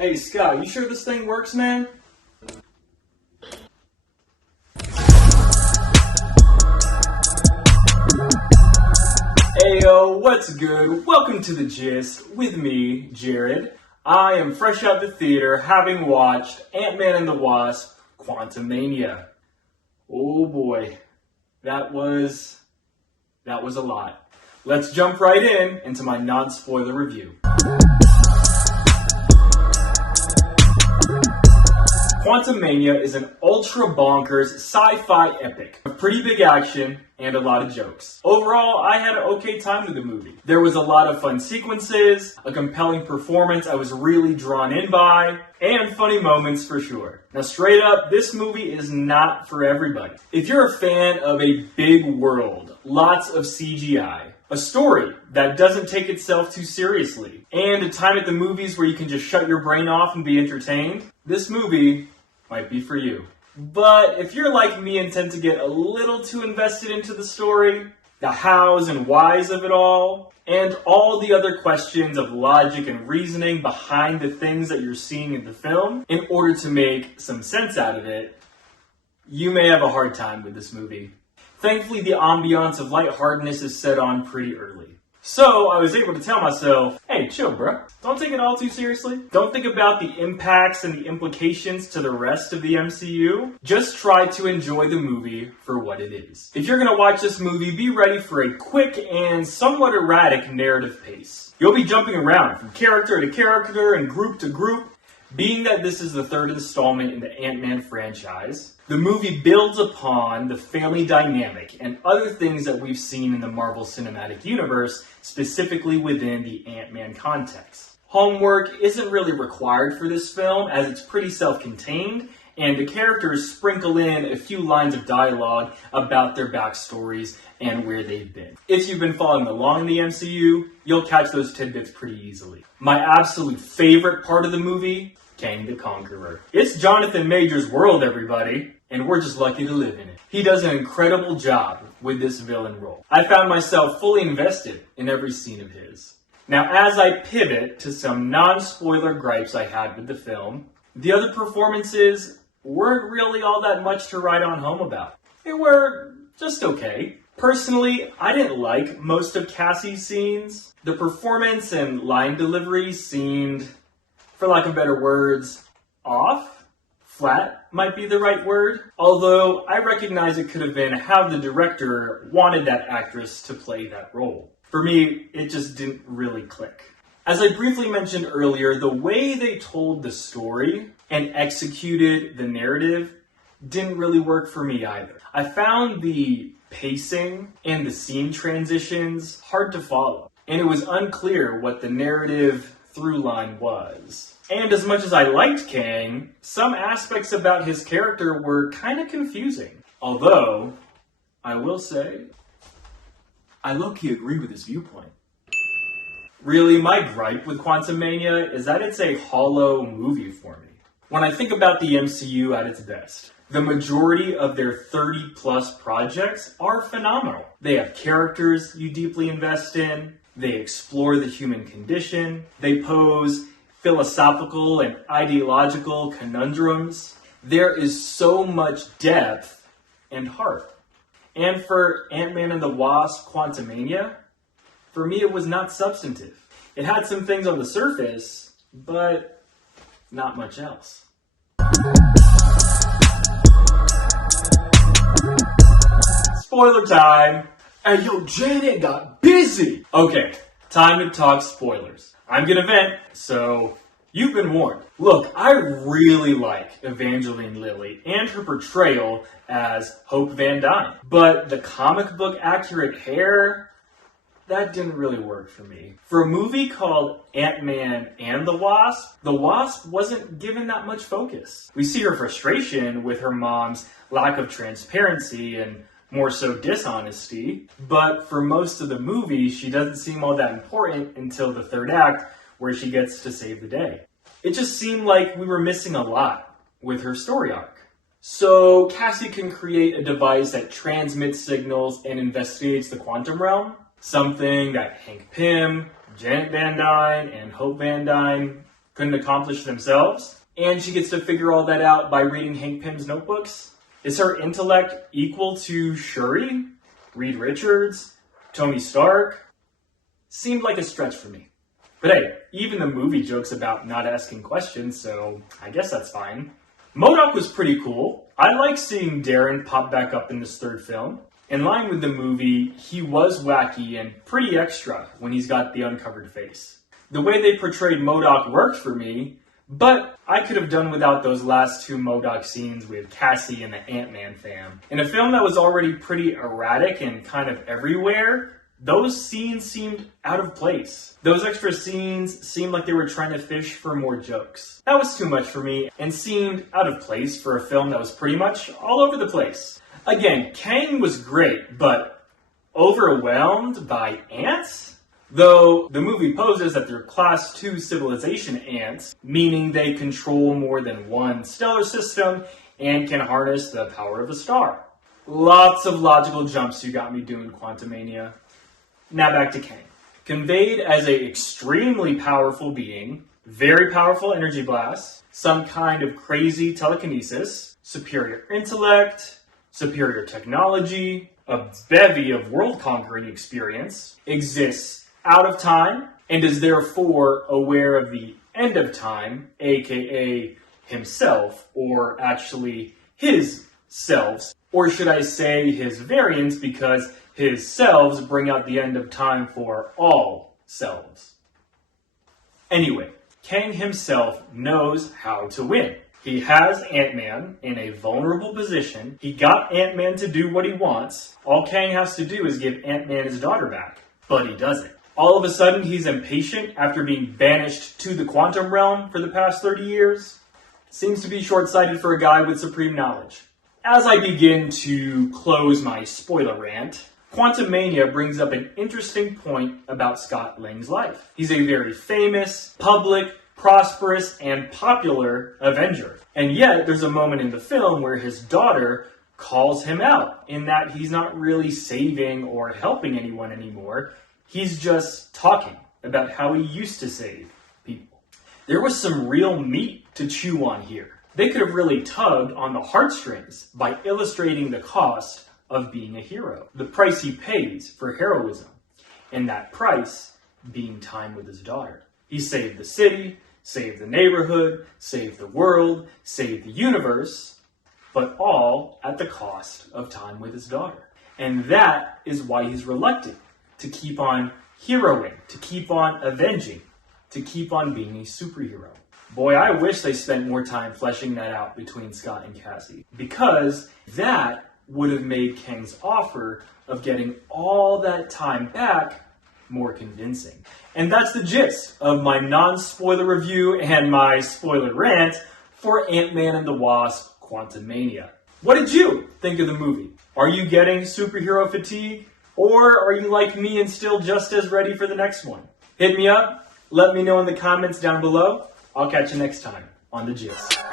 Hey, Scott, you sure this thing works, man? Heyo, what's good? Welcome to The Gist with me, Jared. I am fresh out the theater having watched Ant-Man and the Wasp, Quantumania. Oh boy, that was a lot. Let's jump right into my non-spoiler review. Quantumania is an ultra bonkers sci-fi epic of pretty big action and a lot of jokes. Overall, I had an okay time with the movie. There was a lot of fun sequences, a compelling performance I was really drawn in by, and funny moments for sure. Now straight up, this movie is not for everybody. If you're a fan of a big world, lots of CGI, a story that doesn't take itself too seriously, and a time at the movies where you can just shut your brain off and be entertained, this movie might be for you. But if you're like me and tend to get a little too invested into the story, the hows and whys of it all, and all the other questions of logic and reasoning behind the things that you're seeing in the film, in order to make some sense out of it, you may have a hard time with this movie. Thankfully, the ambiance of lightheartedness is set on pretty early. So I was able to tell myself, hey, chill, bro. Don't take it all too seriously. Don't think about the impacts and the implications to the rest of the MCU. Just try to enjoy the movie for what it is. If you're going to watch this movie, be ready for a quick and somewhat erratic narrative pace. You'll be jumping around from character to character and group to group. Being that this is the third installment in the Ant-Man franchise, the movie builds upon the family dynamic and other things that we've seen in the Marvel Cinematic Universe, specifically within the Ant-Man context. Homework isn't really required for this film, as it's pretty self-contained, and the characters sprinkle in a few lines of dialogue about their backstories and where they've been. If you've been following along in the MCU, you'll catch those tidbits pretty easily. My absolute favorite part of the movie, Kang the Conqueror. It's Jonathan Majors' world, everybody, and we're just lucky to live in it. He does an incredible job with this villain role. I found myself fully invested in every scene of his. Now, as I pivot to some non-spoiler gripes I had with the film, the other performances weren't really all that much to write on home about. They were just okay. Personally, I didn't like most of Cassie's scenes. The performance and line delivery seemed, for lack of better words, off. Flat might be the right word. Although I recognize it could have been how the director wanted that actress to play that role. For me, it just didn't really click. As I briefly mentioned earlier, the way they told the story and executed the narrative didn't really work for me either. I found the pacing and the scene transitions hard to follow, and it was unclear what the narrative through line was. And as much as I liked Kang, some aspects about his character were kind of confusing. Although, I will say, I low-key agree with his viewpoint. Really, my gripe with Quantumania is that it's a hollow movie for me. When I think about the MCU at its best, the majority of their 30-plus projects are phenomenal. They have characters you deeply invest in, they explore the human condition, they pose philosophical and ideological conundrums. There is so much depth and heart. And for Ant-Man and the Wasp Quantumania, for me it was not substantive. It had some things on the surface, but not much else. Spoiler time! Hey yo, Janet got busy! Okay, time to talk spoilers. I'm gonna vent, so you've been warned. Look, I really like Evangeline Lilly and her portrayal as Hope Van Dyne. But the comic book accurate hair, that didn't really work for me. For a movie called Ant-Man and the Wasp wasn't given that much focus. We see her frustration with her mom's lack of transparency and more so dishonesty, but for most of the movie, she doesn't seem all that important until the third act, where she gets to save the day. It just seemed like we were missing a lot with her story arc. So Cassie can create a device that transmits signals and investigates the quantum realm, something that Hank Pym, Janet Van Dyne, and Hope Van Dyne couldn't accomplish themselves, and she gets to figure all that out by reading Hank Pym's notebooks? Is her intellect equal to Shuri, Reed Richards, Tony Stark? Seemed like a stretch for me. But hey, even the movie jokes about not asking questions, so I guess that's fine. MODOK was pretty cool. I like seeing Darren pop back up in this third film. In line with the movie, he was wacky and pretty extra when he's got the uncovered face. The way they portrayed MODOK worked for me, but I could have done without those last two MODOK scenes with Cassie and the Ant-Man fam. In a film that was already pretty erratic and kind of everywhere, those scenes seemed out of place. Those extra scenes seemed like they were trying to fish for more jokes. That was too much for me and seemed out of place for a film that was pretty much all over the place. Again, Kang was great, but overwhelmed by ants? Though the movie poses that they're Class 2 civilization ants, meaning they control more than one stellar system and can harness the power of a star. Lots of logical jumps you got me doing, Quantumania. Now back to Kang. Conveyed as an extremely powerful being, very powerful energy blasts, some kind of crazy telekinesis, superior intellect, superior technology, a bevy of world-conquering experience, exists out of time, and is therefore aware of the end of time, aka himself, or actually his selves, or should I say his variants, because his selves bring out the end of time for all selves. Anyway, Kang himself knows how to win. He has Ant-Man in a vulnerable position. He got Ant-Man to do what he wants. All Kang has to do is give Ant-Man his daughter back. But he doesn't. All of a sudden, he's impatient after being banished to the quantum realm for the past 30 years. Seems to be short-sighted for a guy with supreme knowledge. As I begin to close my spoiler rant, Quantumania brings up an interesting point about Scott Lang's life. He's a very famous, public, prosperous, and popular Avenger. And yet, there's a moment in the film where his daughter calls him out in that he's not really saving or helping anyone anymore. He's just talking about how he used to save people. There was some real meat to chew on here. They could have really tugged on the heartstrings by illustrating the cost of being a hero, the price he pays for heroism, and that price being time with his daughter. He saved the city, saved the neighborhood, saved the world, saved the universe, but all at the cost of time with his daughter. And that is why he's reluctant to keep on heroing, to keep on avenging, to keep on being a superhero. Boy, I wish they spent more time fleshing that out between Scott and Cassie, because that would have made Kang's offer of getting all that time back more convincing. And that's the gist of my non-spoiler review and my spoiler rant for Ant-Man and the Wasp: Quantumania. What did you think of the movie? Are you getting superhero fatigue? Or are you like me and still just as ready for the next one? Hit me up. Let me know in the comments down below. I'll catch you next time on The Gist.